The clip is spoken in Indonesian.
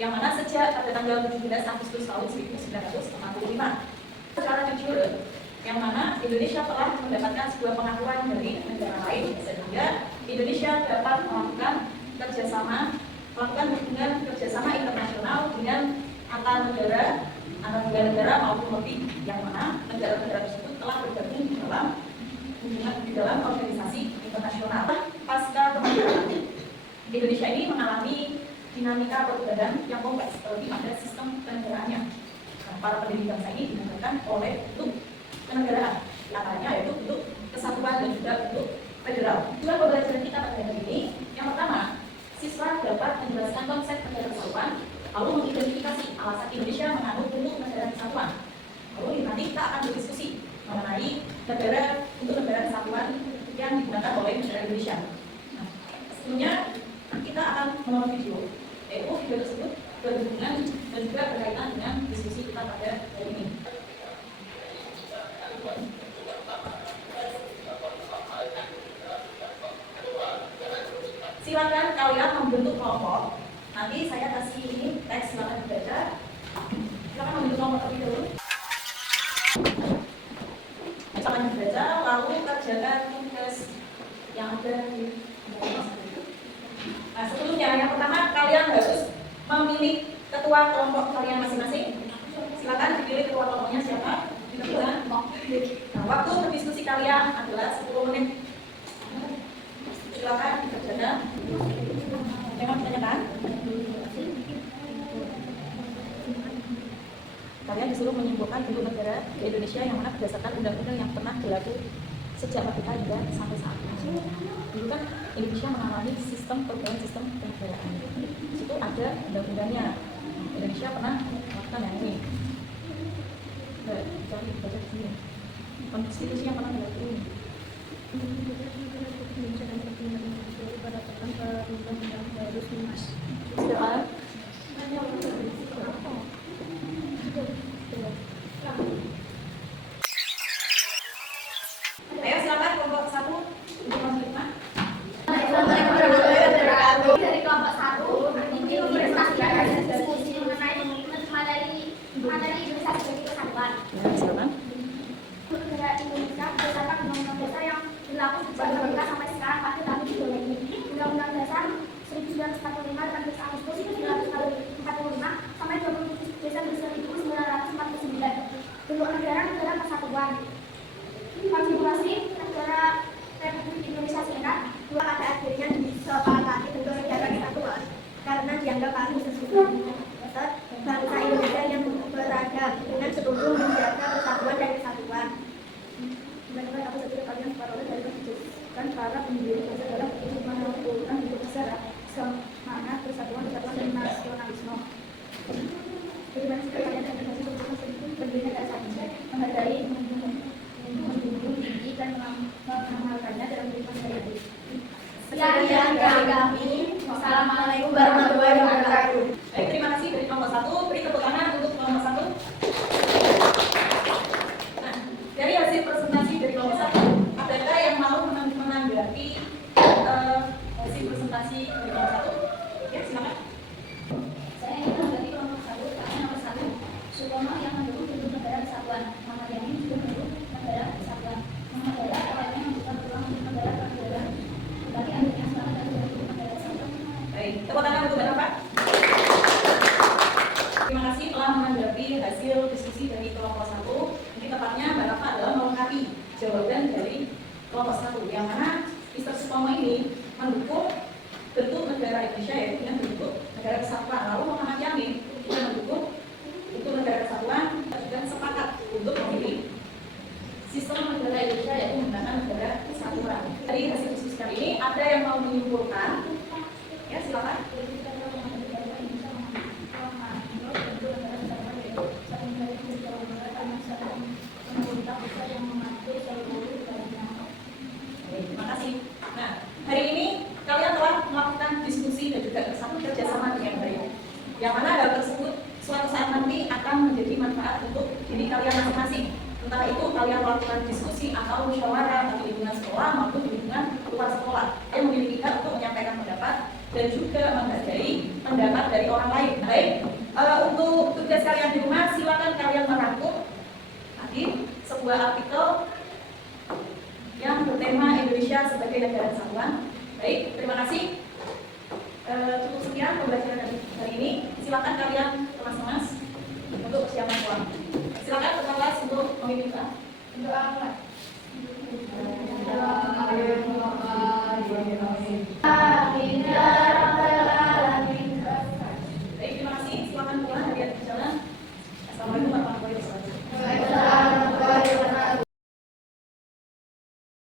yang mana sejak pada tanggal 17 Agustus tahun 1945 secara jujur, yang mana Indonesia telah mendapatkan sebuah pengakuan dari negara lain sehingga Indonesia dapat melakukan hubungan kerjasama internasional dengan antar negara maupun lebih, yang mana negara-negara tersebut telah bergabung di dalam organisasi internasional. Pasca kemerdekaan, Indonesia ini mengalami dinamika perubahan yang kompleks terlebih pada sistem kenegaraannya. Para pendiri bangsa ini dinamakan oleh bentuk kenegaraan, antaranya yaitu bentuk kesatuan dan juga bentuk federal. Tujuan pembelajaran kita pada hari ini, yang pertama, siswa dapat menjelaskan konsep negara kesatuan, lalu mengidentifikasi alasan Indonesia menganut bentuk negara kesatuan. Lalu nanti kita akan berdiskusi mengenai negara kesatuan yang digunakan oleh negara Indonesia. Nah, sebelumnya kita akan menonton video, yaitu video tersebut berhubungan dan juga berkaitan dengan diskusi kita pada hari ini. Silakan kalian membentuk kelompok. Nanti saya kasih ini teks, silakan dibaca. Silakan membentuk kelompok terlebih dahulu. Silakan dibaca, lalu kerjakan tugas yang ada di kelompok. Nah, sebelumnya yang pertama kalian harus memilih ketua kelompok kalian masing-masing. Silakan dipilih ketua kelompoknya siapa. Nah, waktu berdiskusi kalian adalah 10 menit. Silakan dikerjakan. Jangan ditanyakan. Kalian disuruh menyimpulkan bentuk negara di Indonesia yang mana berdasarkan undang-undang yang pernah berlaku sejak merdeka hingga sampai saat ini. Dulu kan Indonesia mengalami perubahan sistem kenegaraan. Di situ ada undang-undangnya. Indonesia pernah melakukan yang ini. Cari baca sendiri. Konstitusi yang pernah berlaku ini. Silakan. Ayo silakan kelompok 1 untuk masuk lima. Dari kelompok 1 ini presentasikan diskusi mengenai materi Indonesia sebagai kesatuan. Silakan. Negara Indonesia berdasarkan undang-undang dasar yang berlaku sejak merdeka sampai sekarang pada tahun 2000. Undang-undang dasar 1945 dan 13 Agustus 1945 sampai 27 Desember 1949. Bentuk negara kesatuan. Konfigurasi negara Republik Indonesia Serikat dua pada akhirnya disepakati bentuk negara kesatuan karena dianggap paling sesuai bangsa Indonesia yang beragam dengan setuju menjaga persatuan dan kesatuan. Benar-benar apa saja kalian paralel dari kebijakan para pendiri bangsa dalam mengumpulkan bentuk negara semangat persatuan dan nasionalisme. Bagaimana sikap kalian dan organisasi pendiri negara saat ini menghargai, menjunjung tinggi dan mengamalkannya dalam kehidupan sehari-hari. Sekian dari kami. Wassalamualaikum warahmatullahi wabarakatuh. Baik, terima kasih dari kelompok 1. Beri tepuk tangan untuk kelompok 1. Nah, dari hasil presentasi dari kelompok 1, adakah yang mau menanggapi hasil presentasi dari kelompok 1? Ya, silakan. Saya ingin menanggapi kelompok 1 karena nomor 1 Sutomo yang mendukung bentuk negara kesatuan, Muhammad Yani juga mendukung negara kesatuan. Muhammad Dara awalnya membuka peluang untuk negara kenegaraan, tetapi akhirnya semangat dan bentuk negara kesatuan. Baik, tepuk tangan untuk Bapak. Terima kasih telah menanggapi hasil diskusi dari kelompok 1. Ini tepatnya Bapak adalah melengkapi jawaban dari kelompok 1, yang mana Mr. Sutomo ini mendukung bentuk negara Indonesia yaitu dengan bentuk negara kesatuan. Lalu Muhammad Yani juga mendukung bentuk negara kesatuan dan sepakat untuk memilih sistem negara Indonesia yaitu menggunakan negara kesatuan. Dari hasil diskusi kali ini ada yang mau menyimpulkan? Ya, silakan. Terima kasih. Nah, hari ini kalian telah melakukan diskusi dan juga kerjasama dengan baik, yang mana hal tersebut suatu saat nanti akan menjadi manfaat untuk diri kalian masing-masing. Entah itu kalian melakukan diskusi atau musyawarah di lingkungan sekolah maupun di lingkungan luar sekolah, yang memiliki hak untuk menyampaikan pendapat dan juga menghargai pendapat dari orang lain. baik. Untuk tugas kalian di rumah, silakan kalian merangkum tadi sebuah artikel yang bertema Indonesia sebagai negara kesatuan. Baik, terima kasih. Cukup sekian pembelajaran hari ini. Silakan kalian kelas-kelas untuk persiapan pulang. Silakan ketua kelas untuk memimpin. Untuk awal.